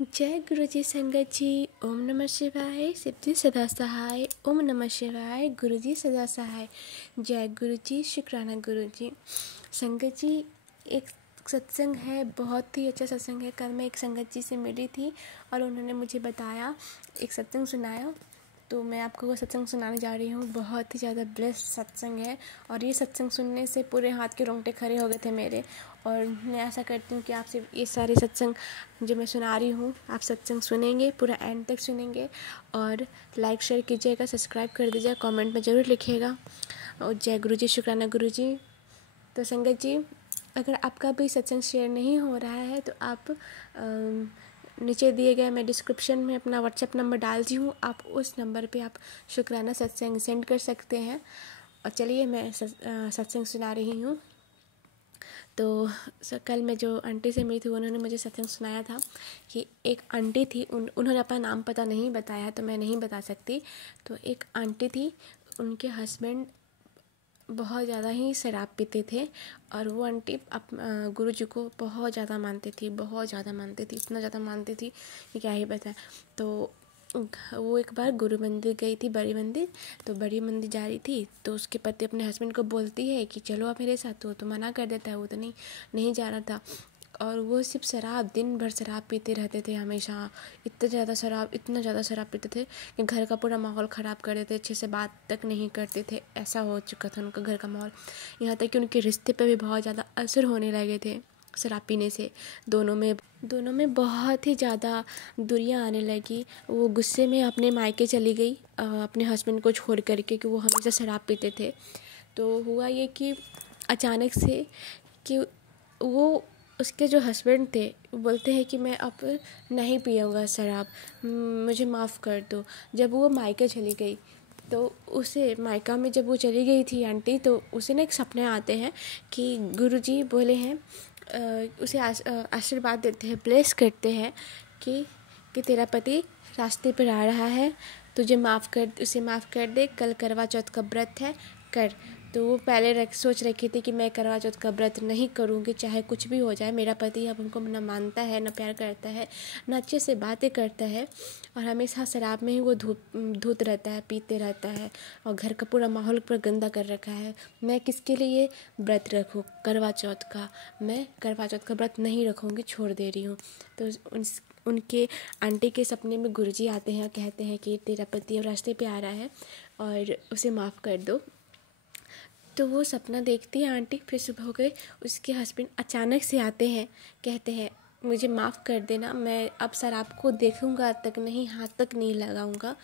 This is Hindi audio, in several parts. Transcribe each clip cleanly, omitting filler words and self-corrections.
जय गुरु जी संगत जी। ओम नमः शिवाय। शिव जी सदा सहाय। ओम नमः शिवाय। गुरु जी सदा सहाय। जय गुरु जी। शुक्राना गुरु जी। संगत जी, एक सत्संग है, बहुत ही अच्छा सत्संग है। कल मैं एक संगत जी से मिली थी और उन्होंने मुझे बताया, एक सत्संग सुनाया, तो मैं आपको वो सत्संग सुनाने जा रही हूँ। बहुत ही ज़्यादा ब्लेस्ड सत्संग है और ये सत्संग सुनने से पूरे हाथ के रोंगटे खड़े हो गए थे मेरे। और मैं ऐसा करती हूँ कि आपसे ये सारे सत्संग जो मैं सुना रही हूँ, आप सत्संग सुनेंगे, पूरा एंड तक सुनेंगे और लाइक शेयर कीजिएगा, सब्सक्राइब कर दीजिएगा, कमेंट में ज़रूर लिखिएगा। और जय गुरु जी, शुक्राना गुरु जी। तो संगत जी, अगर आपका भी सत्संग शेयर नहीं हो रहा है तो आप नीचे दिए गए मैं डिस्क्रिप्शन में अपना व्हाट्सएप नंबर डाल दी हूँ, आप उस नंबर पे आप शुक्राना सत्संग सेंड कर सकते हैं। और चलिए मैं सत्संग सुना रही हूँ। तो कल मैं जो आंटी से मिली थी उन्होंने मुझे सत्संग सुनाया था कि एक आंटी थी, उन्होंने अपना नाम पता नहीं बताया तो मैं नहीं बता सकती। तो एक आंटी थी, उनके हस्बैंड बहुत ज़्यादा ही शराब पीते थे और वो आंटी गुरु जी को बहुत ज़्यादा मानती थी, बहुत ज़्यादा मानती थी, इतना ज़्यादा मानती थी कि क्या ही बताएं। तो वो एक बार गुरु मंदिर गई थी, बड़ी मंदिर। तो बड़ी मंदिर जा रही थी तो उसके पति अपने हस्बैंड को बोलती है कि चलो आप मेरे साथ। तो मना कर देता है, वो तो नहीं जा रहा था। और वो सिर्फ शराब, दिन भर शराब पीते रहते थे हमेशा। इतना ज़्यादा शराब पीते थे कि घर का पूरा माहौल ख़राब कर देते, अच्छे से बात तक नहीं करते थे। ऐसा हो चुका था उनका घर का माहौल, यहाँ तक कि उनके रिश्ते पे भी बहुत ज़्यादा असर होने लगे थे शराब पीने से। दोनों में बहुत ही ज़्यादा दूरियां आने लगी। वो गुस्से में अपने मायके चली गई अपने हस्बैंड को छोड़ करके, कि वो हमेशा शराब पीते थे। तो हुआ ये कि अचानक से कि वो उसके जो हस्बैंड थे वो बोलते हैं कि मैं अब नहीं पीऊँगा शराब, मुझे माफ़ कर दो। जब वो मायके चली गई तो उसे मायका में जब वो चली गई थी आंटी, तो उसे ना एक सपने आते हैं कि गुरुजी बोले हैं, उसे आशीर्वाद देते हैं, ब्लेस करते हैं कि तेरा पति रास्ते पर आ रहा है, उसे माफ़ कर दे, कल करवा चौथ का व्रत है, कर। तो वो पहले सोच रखी थी कि मैं करवा चौथ का व्रत नहीं करूँगी, चाहे कुछ भी हो जाए। मेरा पति अब हमको ना मानता है, ना प्यार करता है, ना अच्छे से बातें करता है और हमेशा शराब में ही वो धूत रहता है, पीते रहता है और घर का पूरा माहौल पर गंदा कर रखा है। मैं किसके लिए व्रत रखूँ करवा चौथ का? मैं करवा चौथ का व्रत नहीं रखूँगी, छोड़ दे रही हूँ। तो उनके आंटी के सपने में गुरुजी आते हैं, कहते हैं कि तेरा पति अब रास्ते पे आ रहा है और उसे माफ़ कर दो। तो वो सपना देखती है आंटी। फिर सुबह हो गए, उसके हस्बैंड अचानक से आते हैं, कहते हैं मुझे माफ़ कर देना, मैं अब शराब को देखूंगा तक नहीं, हाथ तक नहीं लगाऊंगा।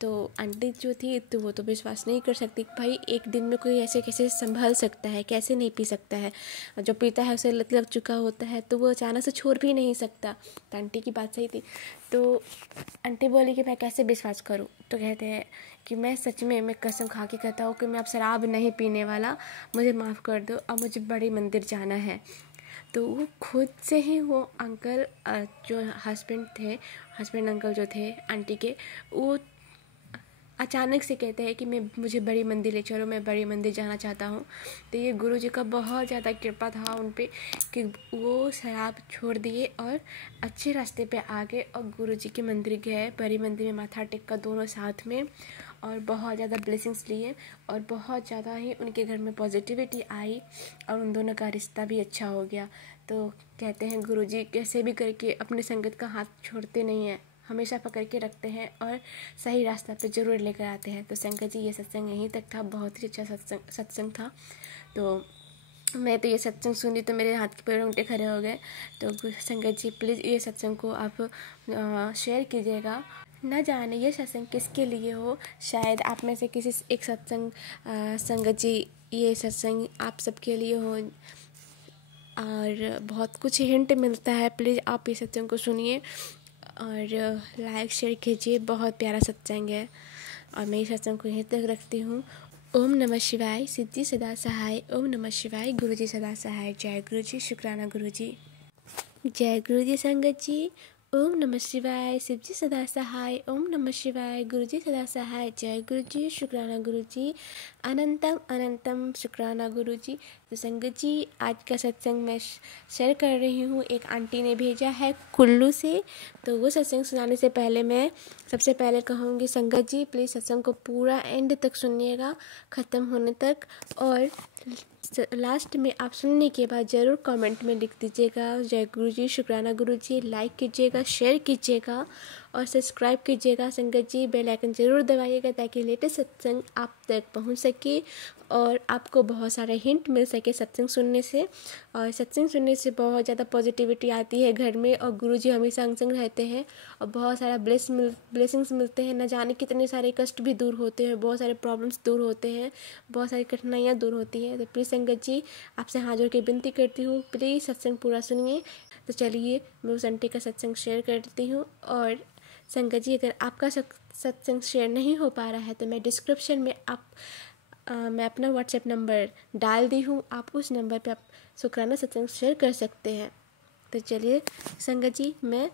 तो आंटी जो थी तो वो तो विश्वास नहीं कर सकती, भाई एक दिन में कोई ऐसे कैसे संभल सकता है, कैसे नहीं पी सकता है। जो पीता है उसे लत लग चुका होता है तो वो अचानक से छोड़ भी नहीं सकता। तो आंटी की बात सही थी। तो आंटी बोली कि मैं कैसे विश्वास करूं? तो कहते हैं कि मैं सच में, मैं कसम खा के कहता हूँ कि मैं अब शराब नहीं पीने वाला, मुझे माफ़ कर दो, अब मुझे बड़ी मंदिर जाना है। तो वो खुद से ही वो अंकल जो हस्बैंड अंकल जो थे आंटी के, वो अचानक से कहते हैं कि मुझे बड़ी मंदिर ले चलो, मैं बड़ी मंदिर जाना चाहता हूँ। तो ये गुरु जी का बहुत ज़्यादा कृपा था उन पे कि वो शराब छोड़ दिए और अच्छे रास्ते पे आ गए और गुरु जी के मंदिर गए, बड़ी मंदिर में माथा टेका दोनों साथ में और बहुत ज़्यादा ब्लेसिंग्स लिए और बहुत ज़्यादा ही उनके घर में पॉजिटिविटी आई और उन दोनों का रिश्ता भी अच्छा हो गया। तो कहते हैं गुरु जी कैसे भी करके अपने संगत का हाथ छोड़ते नहीं हैं, हमेशा पकड़ के रखते हैं और सही रास्ता पे ज़रूर लेकर आते हैं। तो संगत जी, ये सत्संग यहीं तक था, बहुत ही अच्छा सत्संग था। तो मैं तो ये सत्संग सुनी तो मेरे हाथ के पैर रोंगटे खड़े हो गए। तो संगत जी प्लीज़ ये सत्संग को आप शेयर कीजिएगा। न जाने ये सत्संग किसके लिए हो, शायद आप में से किसी एक संगत जी ये सत्संग आप सबके लिए हो और बहुत कुछ हिंट मिलता है। प्लीज़ आप ये सत्संग को सुनिए और लाइक शेयर कीजिए, बहुत प्यारा सत्संग है। और मैं इस सत्संग को यहीं तक रखती हूँ। ओम नमः शिवाय। सिद्धि सदा सहाय। ओम नमः शिवाय। गुरुजी सदा सहाय। जय गुरुजी। शुक्राना गुरुजी। जय गुरुजी संगत जी। ओम नमः शिवाय, शिवजी सदा सहाय। ओम नमः शिवाय, गुरुजी सदा सहाय। जय गुरुजी, शुक्राना गुरुजी, अनंतम अनंतम शुक्राना गुरुजी। तो संगत जी, आज का सत्संग मैं शेयर कर रही हूँ। एक आंटी ने भेजा है कुल्लू से। तो वो सत्संग सुनाने से पहले मैं सबसे पहले कहूँगी, संगत जी प्लीज़ सत्संग को पूरा एंड तक सुनिएगा, ख़त्म होने तक। और लास्ट में आप सुनने के बाद ज़रूर कमेंट में लिख दीजिएगा जय गुरुजी, शुक्राना गुरुजी। लाइक कीजिएगा, शेयर कीजिएगा और सब्सक्राइब कीजिएगा। संगत जी बेल आइकन ज़रूर दबाइएगा ताकि लेटेस्ट सत्संग आप तक पहुंच सके और आपको बहुत सारे हिंट मिल सके सत्संग सुनने से। और सत्संग सुनने से बहुत ज़्यादा पॉजिटिविटी आती है घर में, और गुरुजी हमेशा संग संग रहते हैं और बहुत सारा ब्लेसिंग्स मिलते हैं। न जाने कितने सारे कष्ट भी दूर होते हैं, बहुत सारे प्रॉब्लम्स दूर होते हैं, बहुत सारी कठिनाइयाँ दूर होती हैं। तो प्लीज़ संगत जी आपसे हाथ जोड़ के विनती करती हूँ, प्लीज़ सत्संग पूरा सुनिए। तो चलिए मैं उस आंटी का सत्संग शेयर करती हूँ। और संगत जी अगर आपका सत्संग शेयर नहीं हो पा रहा है तो मैं डिस्क्रिप्शन में मैं अपना व्हाट्सएप नंबर डाल दी हूँ, आप उस नंबर पे आप शुक्राना सत्संग शेयर कर सकते हैं। तो चलिए संगत जी मैं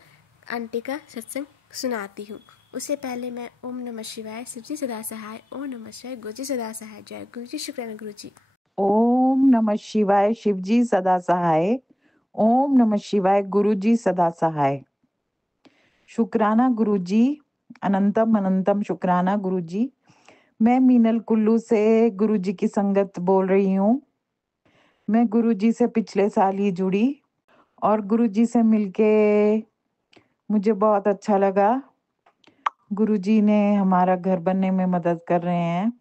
आंटी का सत्संग सुनाती हूँ। उससे पहले मैं ओम नमः शिवाय, शिवजी सदा सहाय। ओम नमः शिवाय, गुरुजी सदा सहाय। जय गुरुजी, शुक्राना गुरुजी। ओम नमः शिवाय, शिवजी सदा सहाय। ओम नमः शिवाय, गुरुजी सदा सहाय। शुक्राना गुरुजी, अनंतम अनंतम शुक्राना गुरुजी। मैं मीनल कुल्लू से गुरुजी की संगत बोल रही हूँ। मैं गुरुजी से पिछले साल ही जुड़ी और गुरुजी से मिलके मुझे बहुत अच्छा लगा। गुरुजी ने हमारा घर बनने में मदद कर रहे हैं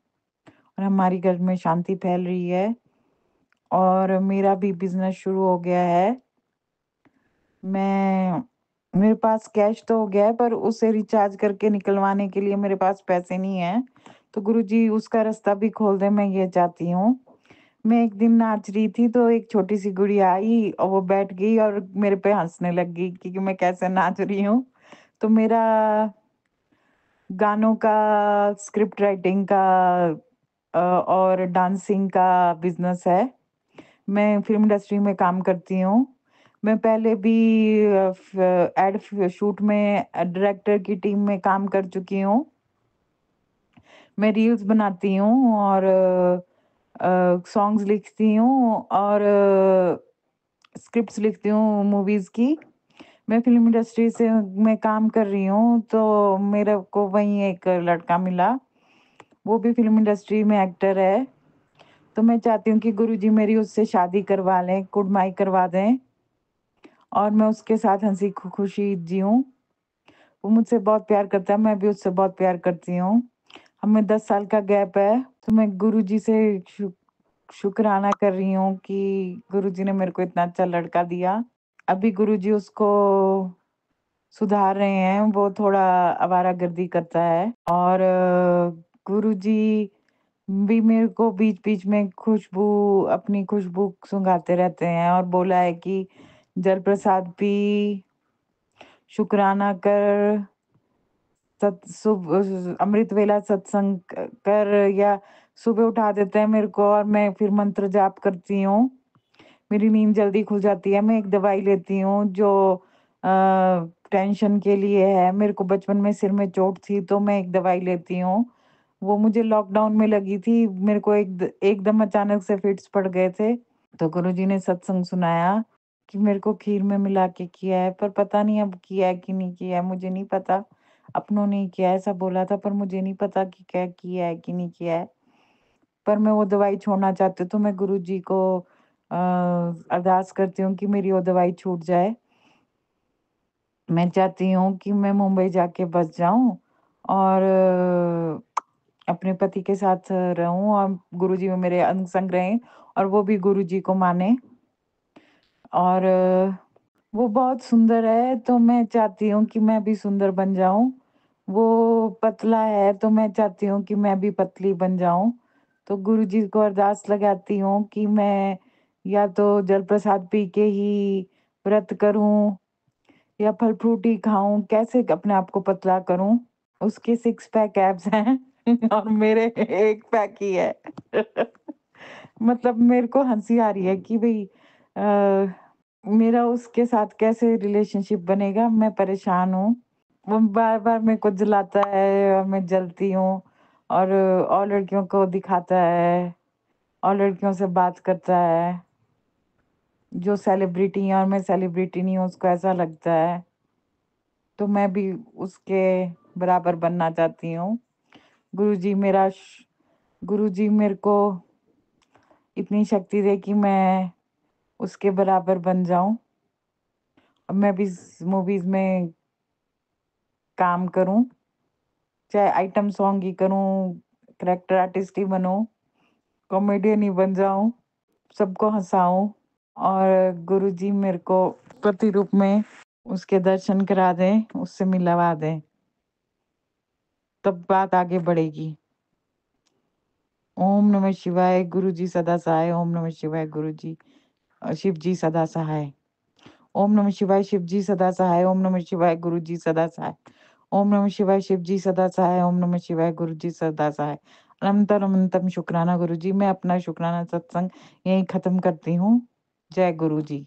और हमारी घर में शांति फैल रही है और मेरा भी बिजनेस शुरू हो गया है। मेरे पास कैश तो हो गया है पर उसे रिचार्ज करके निकलवाने के लिए मेरे पास पैसे नहीं है, तो गुरुजी उसका रास्ता भी खोल दे, मैं ये चाहती हूँ। मैं एक दिन नाच रही थी तो एक छोटी सी गुड़िया आई और वो बैठ गई और मेरे पे हंसने लग गई क्योंकि मैं कैसे नाच रही हूँ। तो मेरा गानों का, स्क्रिप्ट राइटिंग का और डांसिंग का बिजनेस है। मैं फिल्म इंडस्ट्री में काम करती हूँ। मैं पहले भी एड शूट में डायरेक्टर की टीम में काम कर चुकी हूँ। मैं रील्स बनाती हूँ और सॉन्ग्स लिखती हूँ और स्क्रिप्ट्स लिखती हूँ मूवीज की। मैं फिल्म इंडस्ट्री से मैं काम कर रही हूँ तो मेरे को वहीं एक लड़का मिला, वो भी फिल्म इंडस्ट्री में एक्टर है। तो मैं चाहती हूँ कि गुरुजी मेरी उससे शादी करवा लें, कुड़माई करवा दें और मैं उसके साथ हंसी खुशी जीऊँ। वो मुझसे बहुत प्यार करता है, मैं भी उससे बहुत प्यार करती हूँ। हमें 10 साल का गैप है। तो मैं गुरुजी से शुक्राना कर रही हूँ कि गुरुजी ने मेरे को इतना अच्छा लड़का दिया। अभी गुरुजी उसको सुधार रहे हैं, वो थोड़ा आवारागर्दी करता है और गुरुजी भी मेरे को बीच बीच में अपनी खुशबू सुंघाते रहते हैं और बोला है कि जल प्रसाद पी, शुक्राना कर, अमृत वेला सत्संग कर, या सुबह उठा देते हैं मेरे को और मैं फिर मंत्र जाप करती हूँ। मेरी नींद जल्दी खुल जाती है। मैं एक दवाई लेती हूँ जो टेंशन के लिए है। मेरे को बचपन में सिर में चोट थी तो मैं एक दवाई लेती हूँ, वो मुझे लॉकडाउन में लगी थी। मेरे को एकदम अचानक से फिट्स पड़ गए थे। तो गुरुजी ने सत्संग सुनाया कि मेरे को खीर में मिला के किया है, पर पता नहीं अब किया है कि नहीं किया है, मुझे नहीं पता। अपनों ने किया है, ऐसा बोला था, पर मुझे नहीं पता कि क्या किया है कि नहीं किया है। पर मैं वो दवाई छोड़ना चाहती हूँ तो मैं गुरुजी को अरदास करती हूँ कि मेरी वो दवाई छूट जाए। मैं चाहती हूँ कि मैं मुंबई जाके बस जाऊं और अपने पति के साथ रहूं और गुरुजी में मेरे अंग संग रहें और वो भी गुरुजी को माने। और वो बहुत सुंदर है तो मैं चाहती हूँ कि मैं भी सुंदर बन जाऊं। वो पतला है तो मैं चाहती हूँ कि मैं भी पतली बन जाऊं। तो गुरुजी को अरदास लगाती हूँ कि मैं या तो जल प्रसाद पी के ही व्रत करूं या फल फ्रूट ही खाऊं, कैसे अपने आप को पतला करूं। उसके 6 पैक एब्स हैं और मेरे 1 पैक ही है मतलब मेरे को हंसी आ रही है कि भाई मेरा उसके साथ कैसे रिलेशनशिप बनेगा, मैं परेशान हूँ। वो बार-बार मेरे को जलाता है और मैं जलती हूँ और लड़कियों को दिखाता है और लड़कियों से बात करता है। जो सेलिब्रिटी हैं और मैं सेलिब्रिटी नहीं हूँ, उसको ऐसा लगता है। तो मैं भी उसके बराबर बनना चाहती हूँ। गुरुजी मेरा श गुरुजी मेरे को इतनी शक्ति दें कि मैं उसके बराबर बन जाऊँ और मैं भी स मूवीज़ में काम करूँ, चाहे आइटम सॉन्ग ही करूँ, कैरेक्टर आर्टिस्ट ही बनूँ, कॉमेडियन ही बन जाऊँ, सबको हँसाऊँ और गुरुजी मेरे को प्रतिरूप में उसके दर्शन करा दें, उससे मिलवा दें, तब बात आगे बढ़ेगी। ओम नमः शिवाय, गुरुजी सदा सहाय, ओम नमः शिवाय, गुरुजी शिव जी सदा सहाय। ओम नमः शिवाय, शिव जी सदा सहाय, ओम नमः शिवाय, गुरुजी सदा सहाय। ओम नमः शिवाय, शिव जी सदा सहाय, ओम नमः शिवाय, गुरुजी सदा सहाय। अनंतम अनंतम शुक्राना गुरुजी, मैं अपना शुक्राना सत्संग यहीं खत्म करती हूँ। जय गुरुजी।